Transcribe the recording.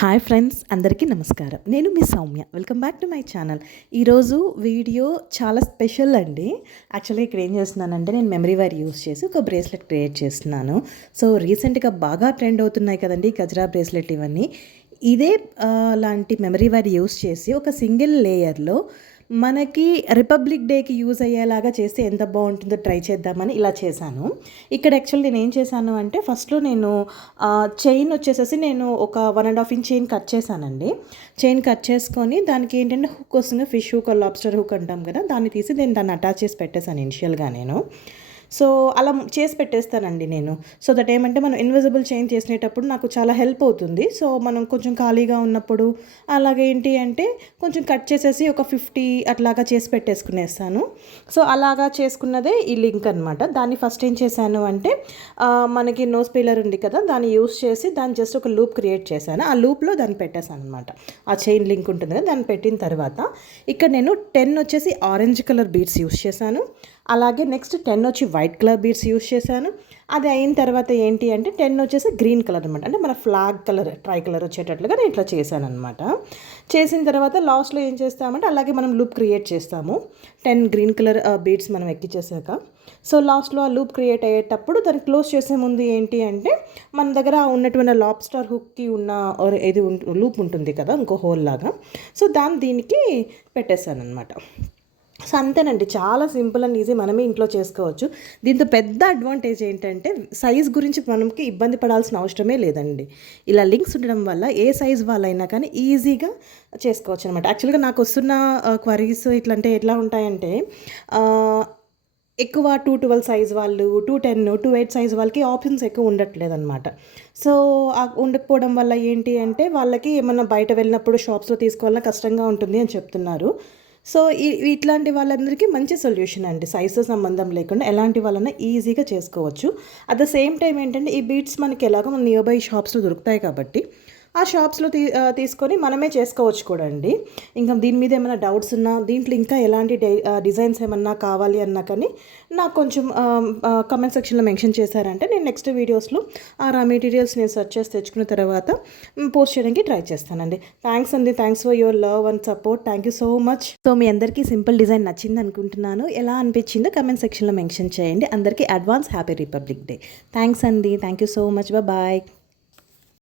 Hi friends, అందరికీ నమస్కారం. నేను మీ Soumya. Welcome back to my channel. ఈరోజు వీడియో చాలా స్పెషల్ అండి. యాక్చువల్గా ఇక్కడ ఏం చేస్తున్నానంటే నేను మెమరీ వైర్ యూస్ చేసి ఒక బ్రేస్లెట్ క్రియేట్ చేస్తున్నాను. సో రీసెంట్గా బాగా ట్రెండ్ అవుతున్నాయి కదండి గజ్రా బ్రేస్లెట్ ఇవన్నీ. ఇదే లాంటి మెమరీ వైర్ యూస్ చేసి ఒక సింగిల్ లేయర్లో మనకి రిపబ్లిక్ డేకి యూజ్ అయ్యేలాగా చేస్తే ఎంత బాగుంటుందో ట్రై చేద్దామని ఇలా చేశాను. ఇక్కడ యాక్చువల్లీ నేను ఏం చేశాను అంటే ఫస్ట్లో నేను చైన్ వచ్చేసేసి నేను ఒక 1.5 ఇంచ్ చైన్ కట్ చేశానండి. చైన్ కట్ చేసుకొని దానికి ఏంటంటే హుక్ వస్తుంది, ఫిష్ హుక్ లాబ్స్టర్ హుక్ అంటాం కదా, దాన్ని తీసి నేను దాన్ని అటాచ్ చేసి పెట్టేశాను ఇనిషియల్గా నేను. సో అలా చేసి పెట్టేస్తానండి నేను. సో దట్ ఏమంటే మనం ఇన్విజిబుల్ చైన్ చేసేటప్పుడు నాకు చాలా హెల్ప్ అవుతుంది. సో మనం కొంచెం ఖాళీగా ఉన్నప్పుడు అలాగే ఏంటి అంటే కొంచెం కట్ చేసేసి ఒక 50 అట్లాగా చేసి పెట్టేసుకునేస్తాను. సో అలాగా చేసుకున్నదే ఈ లింక్ అనమాట. దాన్ని ఫస్ట్ ఏం చేశాను అంటే మనకి నోస్ పీలర్ ఉంది కదా, దాన్ని యూస్ చేసి దాన్ని జస్ట్ ఒక లూప్ క్రియేట్ చేశాను. ఆ లూప్లో దాన్ని పెట్టేశాను అనమాట. ఆ చైన్ లింక్ ఉంటుంది కదా, దాన్ని పెట్టిన తర్వాత ఇక్కడ నేను 10 వచ్చేసి ఆరెంజ్ కలర్ బీడ్స్ యూస్ చేశాను. అలాగే నెక్స్ట్ 10 వచ్చి వైట్ కలర్ బీడ్స్ యూస్ చేశాను. అది అయిన తర్వాత ఏంటి అంటే 10 వచ్చేసి గ్రీన్ కలర్ అనమాట. అంటే మన ఫ్లాగ్ కలర్ ట్రై కలర్ వచ్చేటట్లుగా నేను ఇట్లా చేశాను అనమాట. చేసిన తర్వాత లాస్ట్లో ఏం చేస్తామంటే అలాగే మనం లూప్ క్రియేట్ చేస్తాము. 10 గ్రీన్ కలర్ బీడ్స్ మనం ఎక్కించేసాక సో లాస్ట్లో ఆ లూప్ క్రియేట్ అయ్యేటప్పుడు దాన్ని క్లోజ్ చేసే ముందు ఏంటి అంటే మన దగ్గర ఉన్నటువంటి లాబ్స్టర్ హుక్కి ఉన్న ఇది లూప్ ఉంటుంది కదా, ఇంకో హోల్ లాగా. సో దీనికి పెట్టేశాను అనమాట. సో అంతేనండి, చాలా సింపుల్ అండ్ ఈజీ, మనమే ఇంట్లో చేసుకోవచ్చు. దీంతో పెద్ద అడ్వాంటేజ్ ఏంటంటే సైజ్ గురించి మనకి ఇబ్బంది పడాల్సిన అవసరమే లేదండి. ఇలా లింక్స్ ఉండడం వల్ల ఏ సైజ్ వాళ్ళైనా కానీ ఈజీగా చేసుకోవచ్చు అనమాట. యాక్చువల్గా నాకు వస్తున్న క్వరీస్ ఇట్లంటే ఎట్లా ఉంటాయంటే ఎక్కువ 212 సైజ్ వాళ్ళు, 210, 28 సైజ్ వాళ్ళకి ఆప్షన్స్ ఎక్కువ ఉండట్లేదు అనమాట. సో ఉండకపోవడం వల్ల ఏంటి అంటే వాళ్ళకి ఏమన్నా బయట వెళ్ళినప్పుడు షాప్స్లో తీసుకోవాలన్నా కష్టంగా ఉంటుంది అని చెప్తున్నారు. సో ఇట్లాంటి వాళ్ళందరికీ మంచి సొల్యూషన్ అండి. సైజుతో సంబంధం లేకుండా ఎలాంటి వాళ్ళైనా ఈజీగా చేసుకోవచ్చు. అట్ ద సేమ్ టైం ఏంటంటే ఈ బీడ్స్ మనకి ఎలాగో మన నియర్ బై షాప్స్లో దొరుకుతాయి కాబట్టి ఆ షాప్స్లో తీసుకొని మనమే చేసుకోవచ్చు కూడా అండి. ఇంకా దీని మీద ఏమైనా డౌట్స్ ఉన్నా, దీంట్లో ఇంకా ఎలాంటి డిజైన్స్ ఏమన్నా కావాలి అన్నా కానీ నాకు కొంచెం కమెంట్ సెక్షన్లో మెన్షన్ చేశారంటే నేను నెక్స్ట్ వీడియోస్లో ఆ రా మెటీరియల్స్ నేను సెర్చ్ చేసి తెచ్చుకున్న తర్వాత పోస్ట్ చేయడానికి ట్రై చేస్తానండి. థ్యాంక్స్ అండి, thanks for your love and support. Thank you so much. So మీ అందరికీ సింపుల్ డిజైన్ నచ్చింది అనుకుంటున్నాను. ఎలా అనిపించిందో కమెంట్ సెక్షన్లో మెన్షన్ చేయండి. అందరికీ advance happy republic day. Thanks అండి, thank you so much. Bye.